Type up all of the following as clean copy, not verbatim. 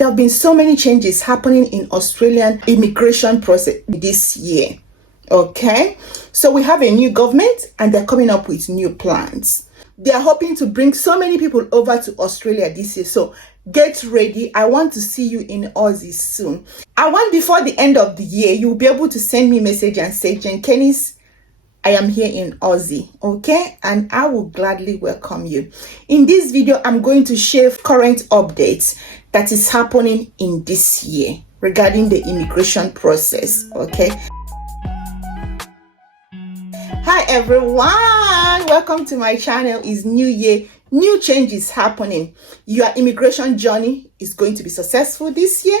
There have been so many changes happening in Australian immigration process this year. Okay, so we have a new government and they're coming up with new plans. They are hoping to bring so many people over to Australia this year. So get ready. I want to see you in Aussie soon. I want before the end of the year, you'll be able to send me a message and say, Jen Kennis, I am here in Aussie, okay? And I will gladly welcome you. In this video, I'm going to share current updates that is happening in this year regarding the immigration process, okay? Hi everyone, welcome to my channel. It's new year, new changes happening. Your immigration journey is going to be successful this year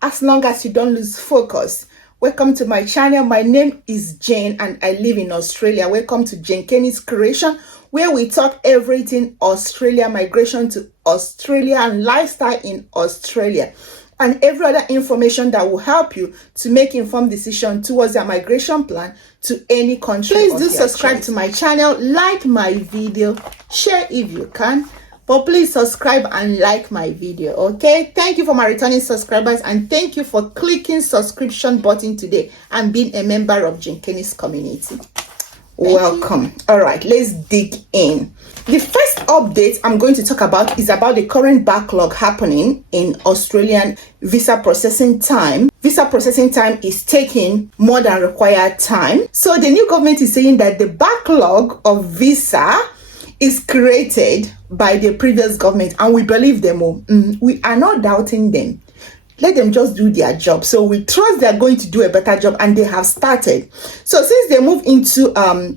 as long as you don't lose focus. Welcome to my channel. My name is Jane and I live in Australia. Welcome to Jane Kenny's Creation, where we talk everything Australia, migration to Australia and lifestyle in Australia, and every other information that will help you to make informed decision towards your migration plan to any country. Please do subscribe to my channel, like my video, share if you can. But please subscribe and like my video, okay? Thank you for my returning subscribers and thank you for clicking subscription button today and being a member of Jane Kenny's community. Welcome. All right, let's dig in. The first update I'm going to talk about is about the current backlog happening in Australian visa processing time. Visa processing time is taking more than required time. So the new government is saying that the backlog of visa is created by the previous government, and we believe them all. We are not doubting them. Let them just do their job. So we trust they're going to do a better job, and they have started. So since they moved into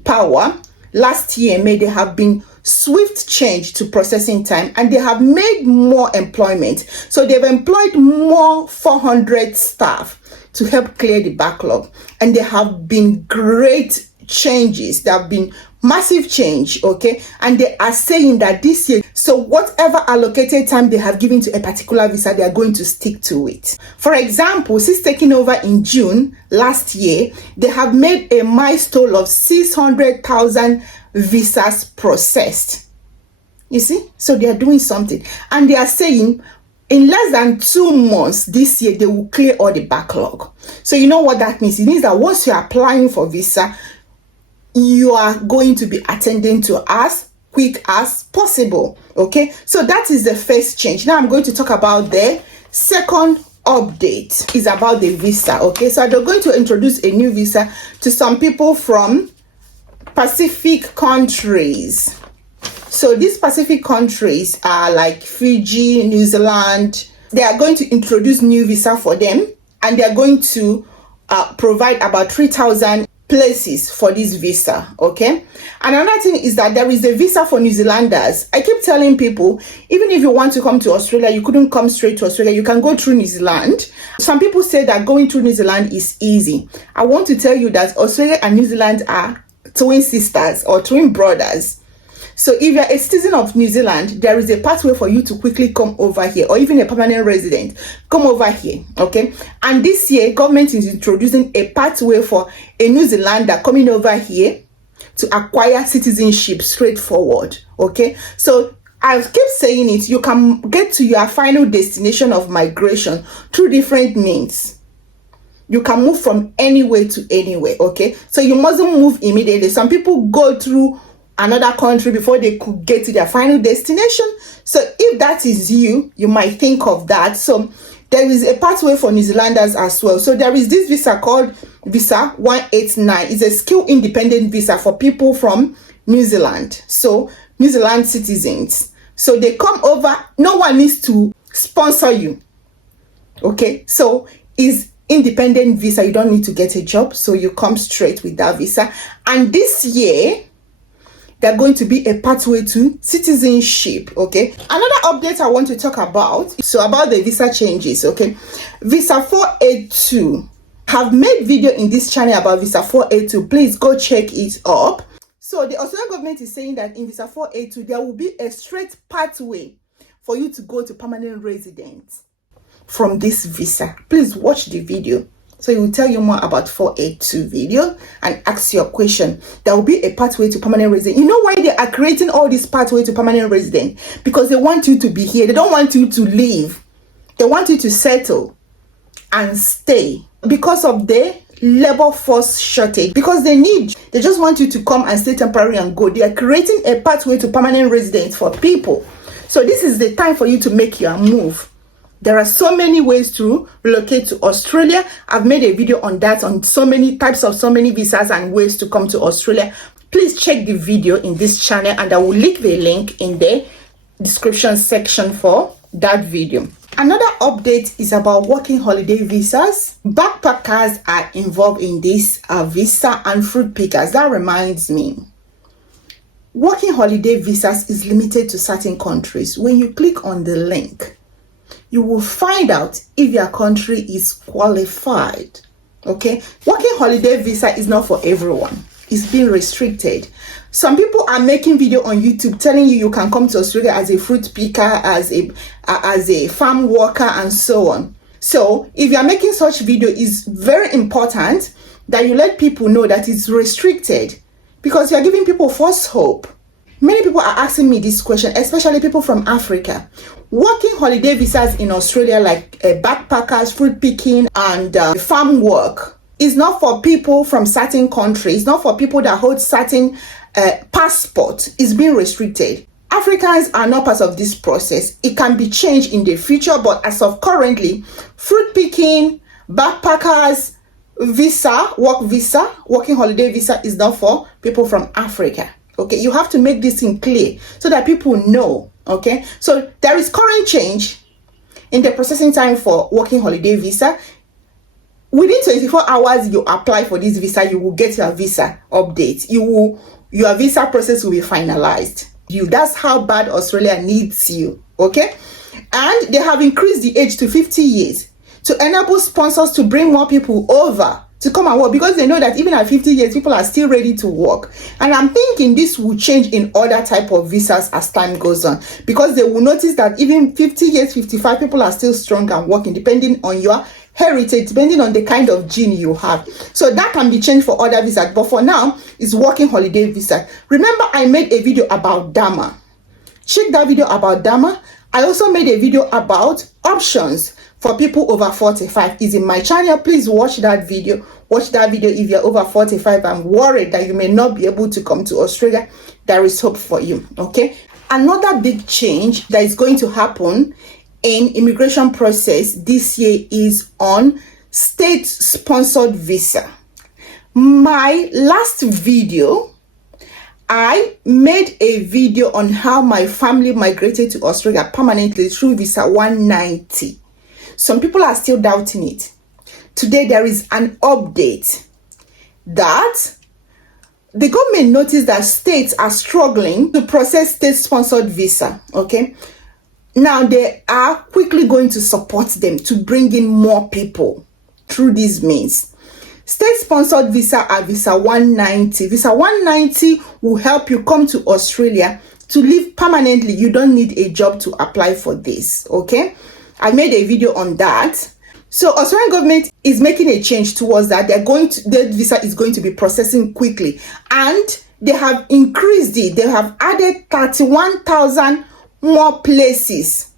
power last year, May, they have been swift change to processing time, and they have made more employment. So they've employed more 400 staff to help clear the backlog, and there have been great changes. There have been massive change, okay? And they are saying that this year, so whatever allocated time they have given to a particular visa, they are going to stick to it. For example, since taking over in June last year, they have made a milestone of 600,000 visas processed. You see? So they are doing something. And they are saying in less than 2 months this year, they will clear all the backlog. So you know what that means? It means that once you're applying for visa, you are going to be attending to as quick as possible, okay? So that is the first change. Now I'm going to talk about the second update. Is about the visa, okay? So they're going to introduce a new visa to some people from Pacific countries. So these Pacific countries are like Fiji, New Zealand. They are going to introduce new visa for them, and they are going to provide about 3,000 places for this visa, okay? And another thing is that there is a visa for New Zealanders. I keep telling people, even if you want to come to Australia, you couldn't come straight to Australia. You can go through New Zealand. Some people say that going through New Zealand is easy. I want to tell you that Australia and New Zealand are twin sisters or twin brothers. So if you're a citizen of New Zealand, there is a pathway for you to quickly come over here, or even a permanent resident, come over here, okay? And this year, government is introducing a pathway for a New Zealander coming over here to acquire citizenship straightforward, okay? So I keep saying it, you can get to your final destination of migration through different means. You can move from anywhere to anywhere, okay? So you mustn't move immediately. Some people go through another country before they could get to their final destination. So if that is you, you might think of that. So there is a pathway for New Zealanders as well. So there is this visa called Visa 189. It's a skill independent visa for people from New Zealand. So New Zealand citizens. So they come over, no one needs to sponsor you. Okay, so it's independent visa. You don't need to get a job. So you come straight with that visa. And this year, they're going to be a pathway to citizenship, okay? Another update I want to talk about, so about the visa changes, okay? Visa 482. Have made video in this channel about Visa 482. Please go check it up. So the Australian government is saying that in Visa 482, there will be a straight pathway for you to go to permanent residence from this visa. Please watch the video. So it will tell you more about 482 video and ask your question. There will be a pathway to permanent resident. You know why they are creating all this pathway to permanent resident? Because they want you to be here. They don't want you to leave. They want you to settle and stay because of the labor force shortage, because they just want you to come and stay temporary and go. They are creating a pathway to permanent residence for people. So this is the time for you to make your move. There are so many ways to relocate to Australia. I've made a video on that, on so many visas and ways to come to Australia. Please check the video in this channel, and I will leave the link in the description section for that video. Another update is about working holiday visas. Backpackers are involved in this visa, and fruit pickers. That reminds me, working holiday visas is limited to certain countries. When you click on the link, you will find out if your country is qualified. Okay, working holiday visa is not for everyone. It's being restricted. Some people are making video on YouTube telling you can come to Australia as a fruit picker, as a farm worker, and so on. So if you are making such video, it's very important that you let people know that it's restricted, because you are giving people false hope. Many people are asking me this question, especially people from Africa. Working holiday visas in Australia, like backpackers, fruit picking, and farm work, is not for people from certain countries, not for people that hold certain passport. Is being restricted. Africans are not part of this process. It can be changed in the future, but as of currently, fruit picking, backpackers visa, working holiday visa is not for people from Africa. Okay, you have to make this thing clear so that people know. Okay, so there is current change in the processing time for working holiday visa. Within 24 hours you apply for this visa, you will get your visa update. Your visa process will be finalized. That's how bad Australia needs you. Okay, and they have increased the age to 50 years to enable sponsors to bring more people over to come and work, because they know that even at 50 years people are still ready to work. And I'm thinking this will change in other type of visas as time goes on, because they will notice that even 50 years, 55, people are still strong and working, depending on your heritage, depending on the kind of gene you have. So that can be changed for other visas, but for now it's working holiday visa. Remember, I made a video about DAMA. Check that video about DAMA. I also made a video about options for people over 45. Is in my channel. Please watch that video. Watch that video if you're over 45 and worried that you may not be able to come to Australia. There is hope for you. Okay, another big change that is going to happen in immigration process this year is on state sponsored visa. My last video, I made a video on how my family migrated to Australia permanently through visa 190. Some people are still doubting it. Today there is an update that the government noticed that states are struggling to process state-sponsored visa. Okay, now they are quickly going to support them to bring in more people through these means. State-sponsored visa are visa 190. Visa 190 will help you come to Australia to live permanently. You don't need a job to apply for this. Okay, I made a video on that. So Australian government is making a change towards that. The visa is going to be processing quickly, and they have increased it. They have added 31,000 more places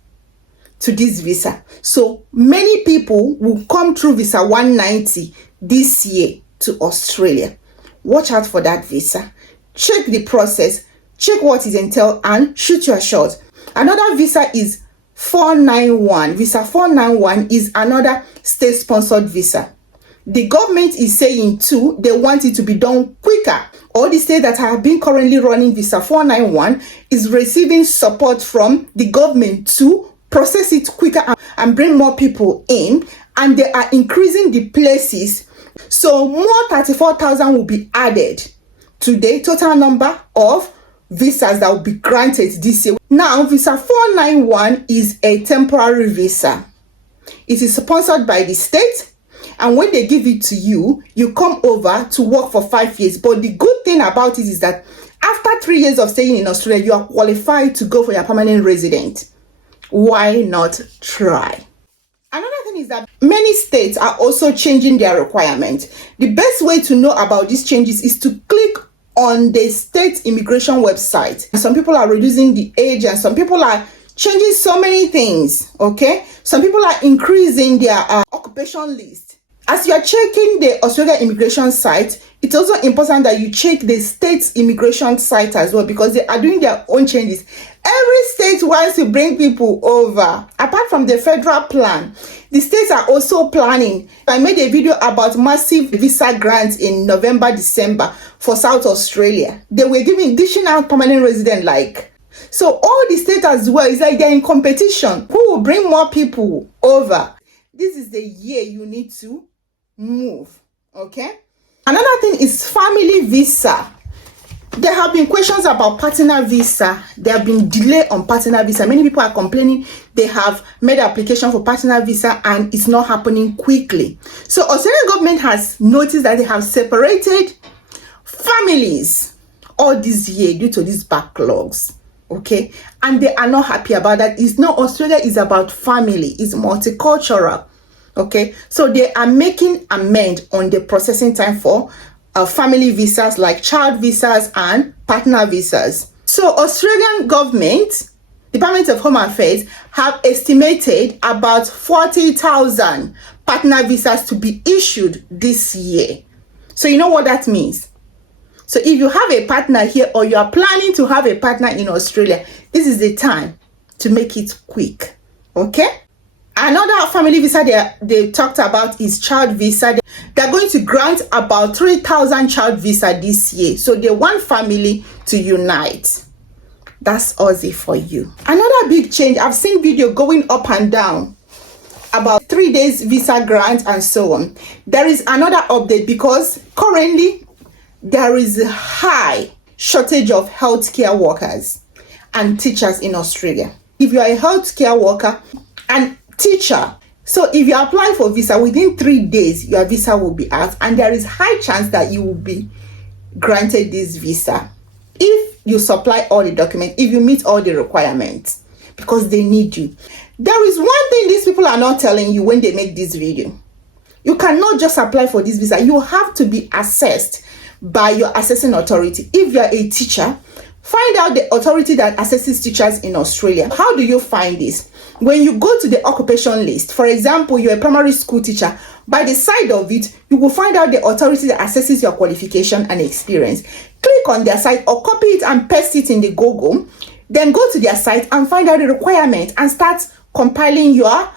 to this visa. So many people will come through visa 190 this year to Australia. Watch out for that visa. Check the process, check what is entailed, and shoot your shot. Another visa is 491. Visa 491 is another state-sponsored visa. The government is saying too, they want it to be done quicker. All the states that have been currently running visa 491 is receiving support from the government to process it quicker and bring more people in, and they are increasing the places. So more 34,000 will be added to the total number of visas that will be granted this year. Now, visa 491 is a temporary visa. It is sponsored by the state, and when they give it to you, you come over to work for 5 years. But the good thing about it is that after 3 years of staying in Australia, you are qualified to go for your permanent resident. Why not try? Another thing is that many states are also changing their requirements. The best way to know about these changes is to click on the state immigration website. Some people are reducing the age, and some people are changing so many things, okay? Some people are increasing their occupation list. As you are checking the Australian immigration site, it's also important that you check the state's immigration site as well, because they are doing their own changes. Every state wants to bring people over. Apart from the federal plan, the states are also planning. I made a video about massive visa grants in November, December for South Australia. They were giving additional permanent resident like. So all the states as well, is like they're in competition. Who will bring more people over? This is the year you need to move, okay? Another thing is family visa. There have been questions about partner visa. There have been delay on partner visa. Many people are complaining they have made application for partner visa and it's not happening quickly. So Australian government has noticed that they have separated families all this year due to these backlogs, okay? And they are not happy about that. It's not, Australia is about family. It's multicultural, okay? So they are making amend on the processing time for family visas like child visas and partner visas. So Australian government, Department of Home Affairs, have estimated about 40,000 partner visas to be issued this year. So you know what that means? So if you have a partner here or you are planning to have a partner in Australia, this is the time to make it quick, okay? Another family visa they talked about is child visa. They're going to grant about 3,000 child visa this year. So they want family to unite. That's Aussie for you. Another big change, I've seen video going up and down about 3 days visa grant and so on. There is another update because currently there is a high shortage of healthcare workers and teachers in Australia. If you are a healthcare worker and teacher, so if you apply for visa within 3 days, your visa will be out, and there is high chance that you will be granted this visa if you supply all the documents, if you meet all the requirements, because they need you. There is one thing these people are not telling you when they make this video. You cannot just apply for this visa. You have to be assessed by your assessing authority. If you are a teacher, find out the authority that assesses teachers in Australia. How do you find this? When you go to the occupation list, for example, you're a primary school teacher, by the side of it, you will find out the authority that assesses your qualification and experience. Click on their site or copy it and paste it in the Google. Then go to their site and find out the requirement and start compiling your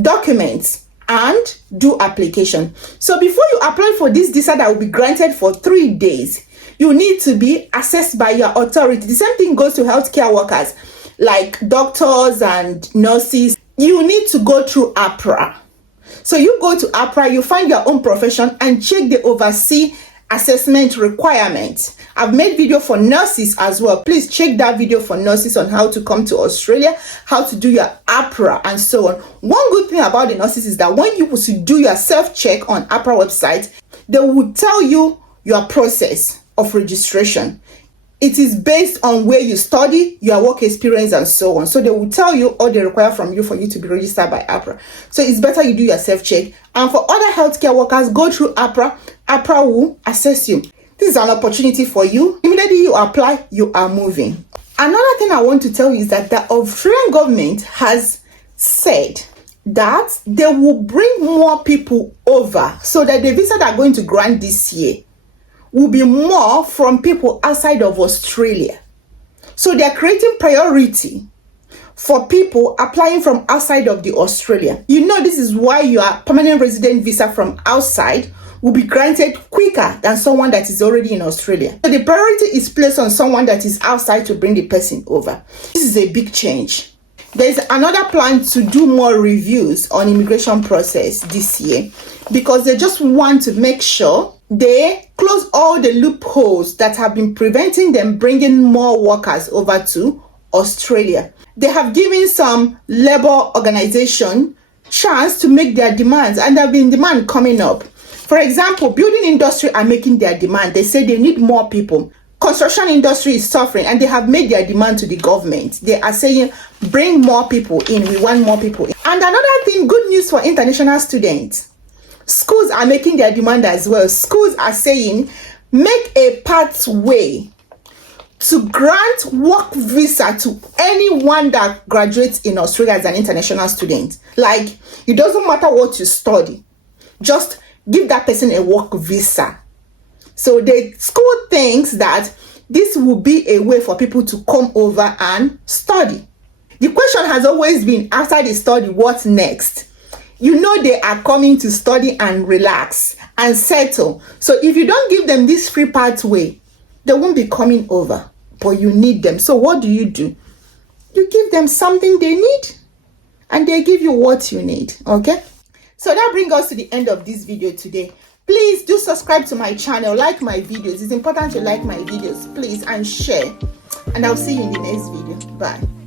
documents and do application. So before you apply for this visa that will be granted for 3 days, you need to be assessed by your authority. The same thing goes to healthcare workers like doctors and nurses. You need to go through APRA. So you go to APRA, you find your own profession and check the oversee assessment requirements. I've made video for nurses as well. Please check that video for nurses on how to come to Australia, how to do your APRA and so on. One good thing about the nurses is that when you do your self-check on APRA website, they will tell you your process of registration. It is based on where you study, your work experience and so on. So they will tell you all they require from you for you to be registered by APRA. So it's better you do your self-check. And for other healthcare workers, go through APRA. APRA will assess you. This is an opportunity for you. Immediately you apply, you are moving. Another thing I want to tell you is that the Australian government has said that they will bring more people over, so that the visa that are going to grant this year will be more from people outside of Australia. So they are creating priority for people applying from outside of the Australia. You know, this is why your permanent resident visa from outside will be granted quicker than someone that is already in Australia. So the priority is placed on someone that is outside to bring the person over. This is a big change. There is another plan to do more reviews on immigration process this year, because they just want to make sure they close all the loopholes that have been preventing them bringing more workers over to Australia. They have given some labor organization chance to make their demands, and there have been demand coming up. For example, building industry are making their demand. They say they need more people. Construction industry is suffering and they have made their demand to the government. They are saying, bring more people in. We want more people in. And another thing, good news for international students. Schools are making their demand as well. Schools are saying, make a pathway to grant work visa to anyone that graduates in Australia as an international student. Like, it doesn't matter what you study, just give that person a work visa. So the school thinks that this will be a way for people to come over and study. The question has always been, after they study, what's next? You know they are coming to study and relax and settle. So if you don't give them this free pathway, they won't be coming over, but you need them. So what do? You give them something they need, and they give you what you need, okay? So that brings us to the end of this video today. Please do subscribe to my channel, like my videos. It's important to like my videos, please, and share. And I'll see you in the next video. Bye.